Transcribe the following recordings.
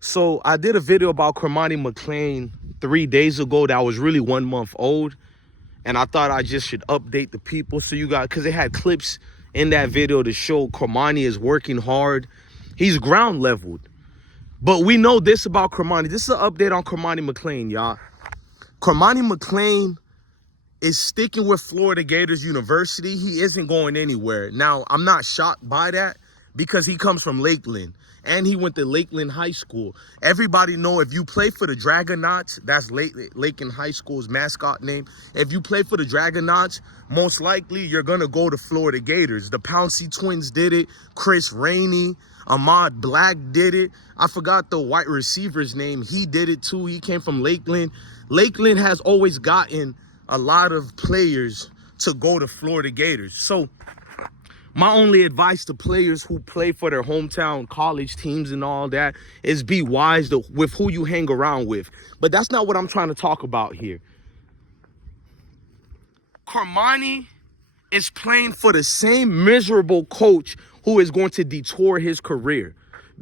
So I did a video about Cormani McClain 3 days ago that was really 1 month old. And I thought I just should update the people so you guys, because they had clips in that video to show Cormani is working hard. He's ground leveled. But we know this about Cormani. This is an update on Cormani McClain, y'all. Cormani McClain is sticking with Florida Gators University. He isn't going anywhere. Now, I'm not shocked by that because he comes from Lakeland and he went to Lakeland High School. Everybody know if you play for the Dragonauts, that's Lakeland High School's mascot name. If you play for the Dragonauts, most likely you're going to go to Florida Gators. The Pouncey twins did it. Chris Rainey, Ahmad Black did it. I forgot the wide receiver's name. He did it too. He came from Lakeland. Lakeland has always gotten a lot of players to go to Florida Gators. So my only advice to players who play for their hometown college teams and all that is be wise with who you hang around with. But that's not what I'm trying to talk about here. Cormani is playing for the same miserable coach who is going to detour his career.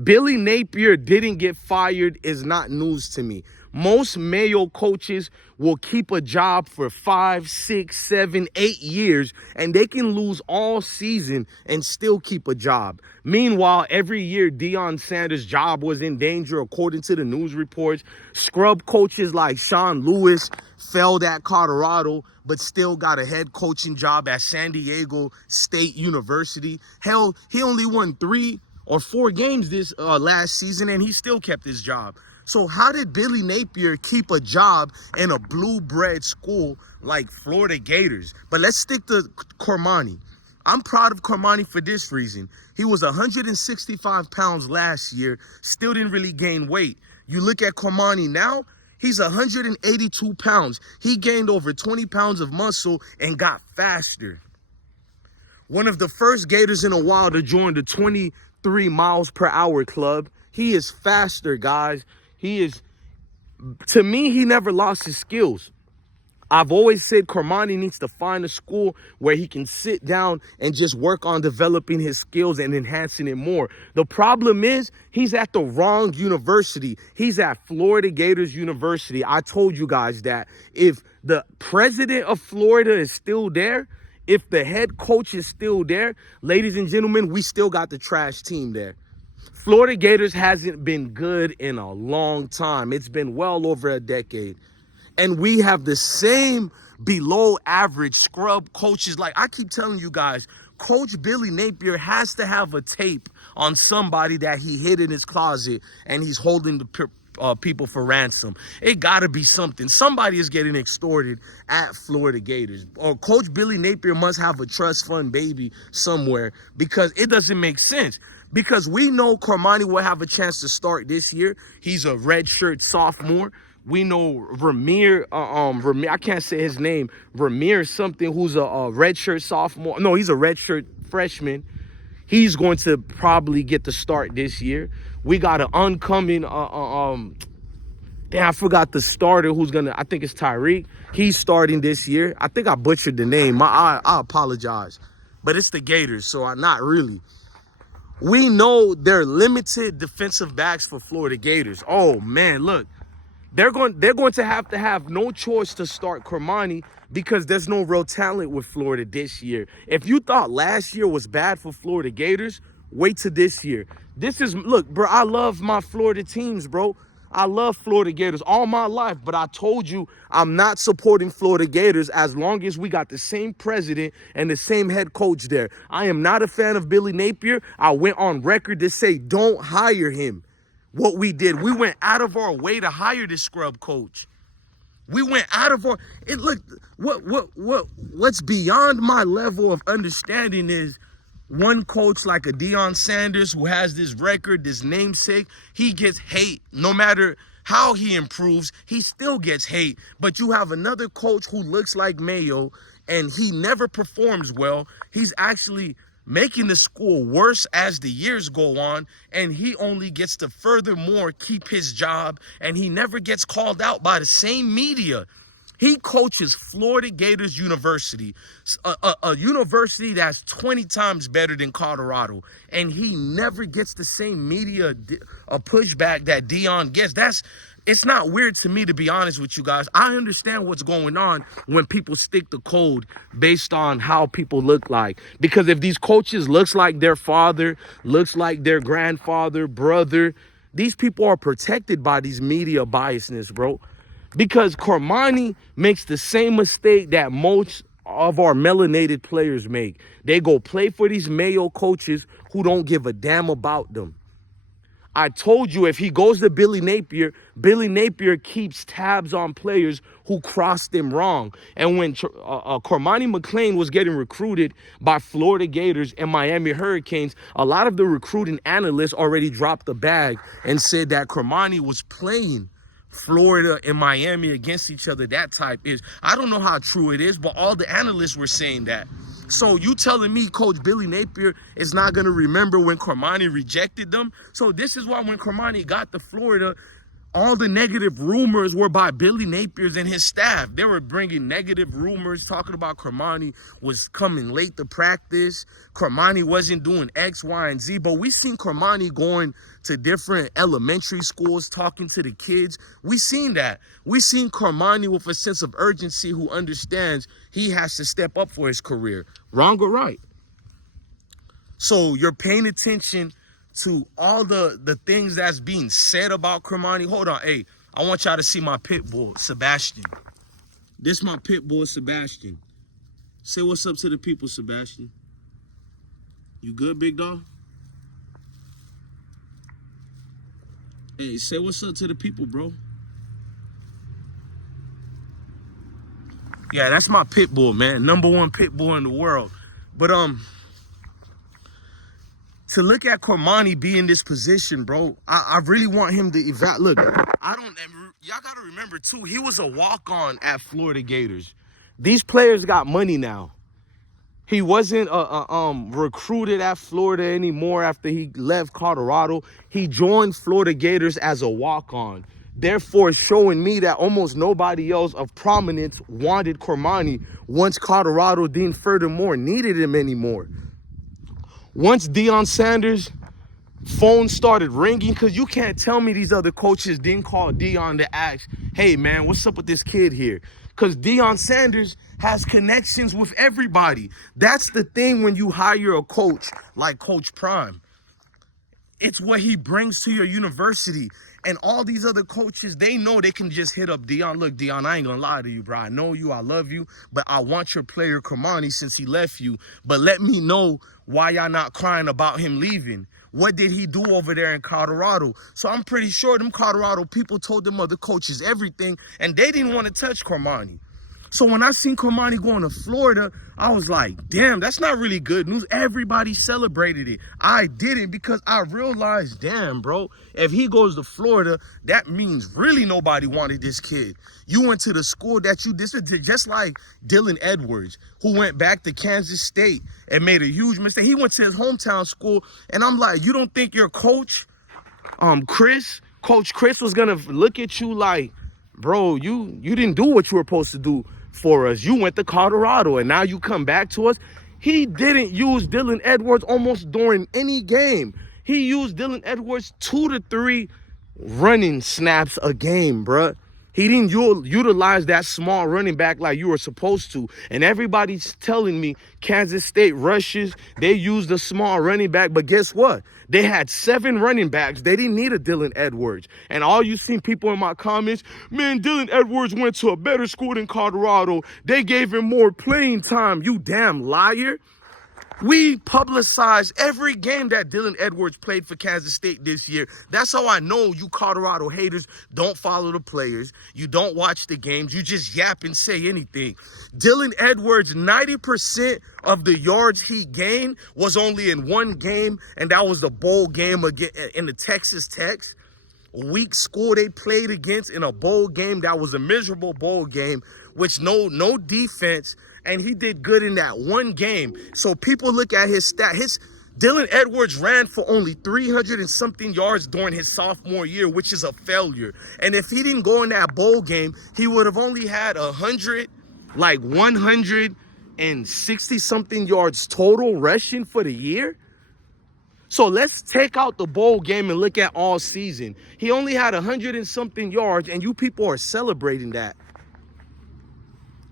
Billy Napier didn't get fired is not news to me. Most Mayo coaches will keep a job for 5, 6, 7, 8 years, and they can lose all season and still keep a job. Meanwhile, every year, Deion Sanders' job was in danger, according to the news reports. Scrub coaches like Sean Lewis failed at Colorado, but still got a head coaching job at San Diego State University. Hell, he only won 3 or 4 games this last season, and he still kept his job. So how did Billy Napier keep a job in a blue-bread school like Florida Gators? But let's stick to Cormani. I'm proud of Cormani for this reason. He was 165 pounds last year, still didn't really gain weight. You look at Cormani now, he's 182 pounds. He gained over 20 pounds of muscle and got faster. One of the first Gators in a while to join the 23 miles per hour club. He is faster, guys. He is, to me, he never lost his skills. I've always said Cormani needs to find a school where he can sit down and just work on developing his skills and enhancing it more. The problem is he's at the wrong university. He's at Florida Gators University. I told you guys that if the president of Florida is still there, if the head coach is still there, ladies and gentlemen, we still got the trash team there. Florida Gators hasn't been good in a long time. It's been well over a decade. And we have the same below average scrub coaches. Like I keep telling you guys, Coach Billy Napier has to have a tape on somebody that he hid in his closet and he's holding the people for ransom. It got to be something. Somebody is getting extorted at Florida Gators. Or Coach Billy Napier must have a trust fund baby somewhere because it doesn't make sense. Because we know Cormani will have a chance to start this year. He's a redshirt sophomore. We know Ramir, I can't say his name, Ramir something, who's a redshirt sophomore. No, he's a redshirt freshman. He's going to probably get the start this year. We got an oncoming, damn, I forgot the starter who's going to, I think it's Tyreek. He's starting this year. I think I butchered the name. I apologize. But it's the Gators, so not really. We know they're limited defensive backs for Florida Gators. Oh, man, look. They're going to have no choice to start Cormani because there's no real talent with Florida this year. If you thought last year was bad for Florida Gators, wait till this year. Look, bro, I love my Florida teams, bro. I love Florida Gators all my life, but I told you I'm not supporting Florida Gators as long as we got the same president and the same head coach there. I am not a fan of Billy Napier. I went on record to say don't hire him. What we did, we went out of our way to hire this scrub coach. We went out of our, what's beyond my level of understanding is one coach like a Deion Sanders who has this record, this namesake, he gets hate. No matter how he improves, he still gets hate. But you have another coach who looks like Mayo and he never performs well. He's actually making the school worse as the years go on, and he only gets to furthermore keep his job, and he never gets called out by the same media. He coaches Florida Gators University, a university that's 20 times better than Colorado, and he never gets the same media pushback that Deion gets. It's not weird to me, to be honest with you guys. I understand what's going on when people stick the code based on how people look like. Because if these coaches looks like their father, looks like their grandfather, brother, these people are protected by these media biasness, bro. Because Cormani makes the same mistake that most of our melanated players make. They go play for these Mayo coaches who don't give a damn about them. I told you, if he goes to Billy Napier keeps tabs on players who crossed him wrong. And when Cormani McClain was getting recruited by Florida Gators and Miami Hurricanes, a lot of the recruiting analysts already dropped the bag and said that Cormani was playing Florida and Miami against each other. That type is, I don't know how true it is, but all the analysts were saying that. So you telling me Coach Billy Napier is not going to remember when Cormani rejected them? So this is why when Cormani got to Florida, all the negative rumors were by Billy Napier's and his staff. They were bringing negative rumors, talking about Cormani was coming late to practice. Cormani wasn't doing X, Y, and Z. But we seen Cormani going to different elementary schools, talking to the kids. We seen that. We seen Cormani with a sense of urgency who understands he has to step up for his career. Wrong or right? So you're paying attention to all the things that's being said about Cormani. Hold on, hey, I want y'all to see my pit bull, Sebastian. This my pit bull, Sebastian. Say what's up to the people, Sebastian. You good, big dog? Hey, say what's up to the people, bro. Yeah, that's my pit bull, man. #1 pit bull in the world. But to look at Cormani be in this position, bro, I really want him to Look, y'all got to remember, too, he was a walk-on at Florida Gators. These players got money now. He wasn't recruited at Florida anymore after he left Colorado. He joined Florida Gators as a walk-on. Therefore, showing me that almost nobody else of prominence wanted Cormani once Colorado didn't furthermore needed him anymore. Once Deion Sanders' phone started ringing, because you can't tell me these other coaches didn't call Deion to ask, hey, man, what's up with this kid here? Because Deion Sanders has connections with everybody. That's the thing when you hire a coach like Coach Prime. It's what he brings to your university. And all these other coaches, they know they can just hit up Deion. Look, Deion, I ain't gonna lie to you, bro. I know you, I love you, but I want your player Cormani since he left you. But let me know why y'all not crying about him leaving. What did he do over there in Colorado? So I'm pretty sure them Colorado people told them other coaches everything, and they didn't want to touch Cormani. So when I seen Cormani going to Florida, I was like, damn, that's not really good news. Everybody celebrated it. I didn't, because I realized, damn, bro, if he goes to Florida, that means really nobody wanted this kid. You went to the school that you did, just like Dylan Edwards, who went back to Kansas State and made a huge mistake. He went to his hometown school, and I'm like, you don't think your coach, Coach Chris was going to look at you like, bro, you didn't do what you were supposed to do for us. You went to Colorado, and now you come back to us. He didn't use Dylan Edwards almost during any game. He used Dylan Edwards 2 to 3 running snaps a game, bruh. He didn't utilize that small running back like you were supposed to. And everybody's telling me Kansas State rushes, they used a small running back. But guess what? They had 7 running backs. They didn't need a Dylan Edwards. And all you seen people in my comments, man, Dylan Edwards went to a better school than Colorado. They gave him more playing time. You damn liar. We publicized every game that Dylan Edwards played for Kansas State this year. That's how I know you Colorado haters don't follow the players. You don't watch the games. You just yap and say anything. Dylan Edwards, 90% of the yards he gained was only in one game, and that was the bowl game again in the Texas Tech. Weak school they played against in a bowl game. That was a miserable bowl game, which no defense, and he did good in that one game. So people look at his stat. Dylan Edwards ran for only 300 and something yards during his sophomore year, which is a failure. And if he didn't go in that bowl game, he would have only had 160 something yards total rushing for the year. So let's take out the bowl game and look at all season. He only had 100 and something yards, and you people are celebrating that.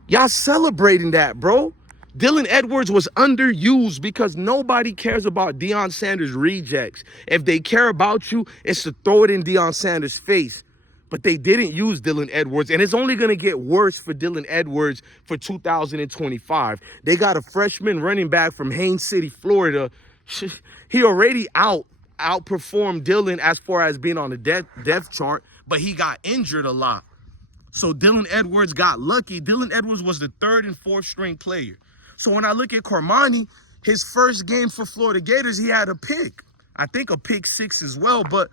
Y'all celebrating that, bro. Dylan Edwards was underused because nobody cares about Deion Sanders rejects. If they care about you, it's to throw it in Deion Sanders' face. But they didn't use Dylan Edwards, and it's only going to get worse for Dylan Edwards for 2025. They got a freshman running back from Haines City, Florida. He already outperformed Dylan as far as being on the depth chart, but he got injured a lot. So Dylan Edwards got lucky. Dylan Edwards was the third and fourth string player. So when I look at Cormani, his first game for Florida Gators, he had a pick. I think a pick 6 as well. But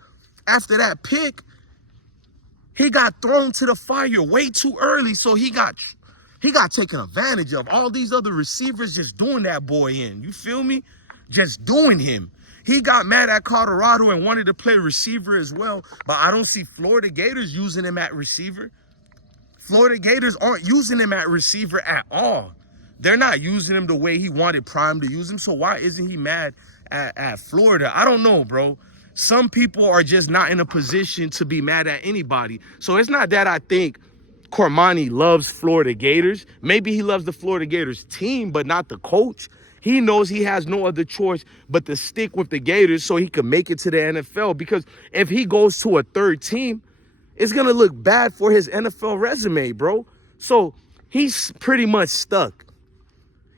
after that pick, he got thrown to the fire way too early. So he got taken advantage of. All these other receivers just doing that boy in. You feel me? Just doing him. He got mad at Colorado and wanted to play receiver as well. But I don't see Florida Gators using him at receiver. Florida Gators aren't using him at receiver at all. They're not using him the way he wanted Prime to use him. So why isn't he mad at Florida? I don't know, bro. Some people are just not in a position to be mad at anybody. So it's not that I think Cormani loves Florida Gators. Maybe he loves the Florida Gators team, but not the coach. He knows he has no other choice but to stick with the Gators so he can make it to the NFL. Because if he goes to a third team, it's going to look bad for his NFL resume, bro. So he's pretty much stuck.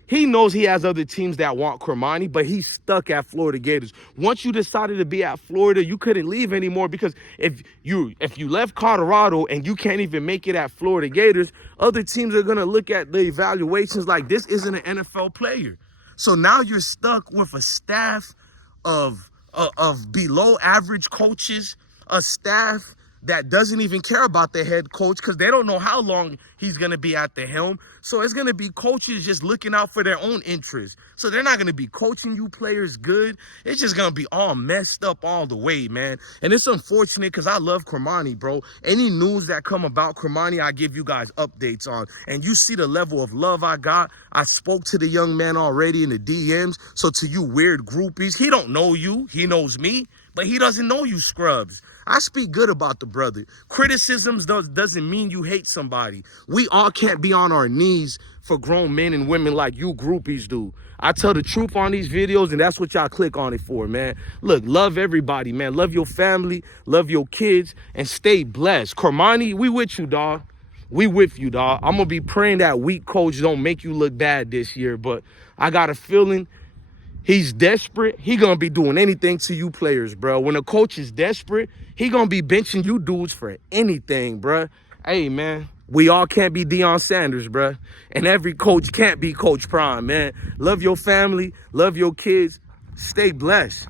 He knows he has other teams that want Cormani, but he's stuck at Florida Gators. Once you decided to be at Florida, you couldn't leave anymore, because if you left Colorado and you can't even make it at Florida Gators, other teams are going to look at the evaluations like this isn't an NFL player. So now you're stuck with a staff of below average coaches, a staff that doesn't even care about the head coach because they don't know how long he's going to be at the helm. So it's going to be coaches just looking out for their own interests. So they're not going to be coaching you players good. It's just going to be all messed up all the way, man. And it's unfortunate because I love Cormani, bro. Any news that come about Cormani, I give you guys updates on. And you see the level of love I got. I spoke to the young man already in the DMs. So to you weird groupies, he don't know you. He knows me, but he doesn't know you scrubs. I speak good about the brother. Criticisms doesn't mean you hate somebody. We all can't be on our knees for grown men and women like you groupies do. I tell the truth on these videos, and that's what y'all click on it for, man. Look, love everybody, man. Love your family, love your kids, and stay blessed. Cormani, we with you, dog. We with you, dog. I'm going to be praying that weak coach don't make you look bad this year, but I got a feeling he's desperate. He going to be doing anything to you players, bro. When a coach is desperate, he going to be benching you dudes for anything, bro. Hey, man, we all can't be Deion Sanders, bro. And every coach can't be Coach Prime, man. Love your family. Love your kids. Stay blessed.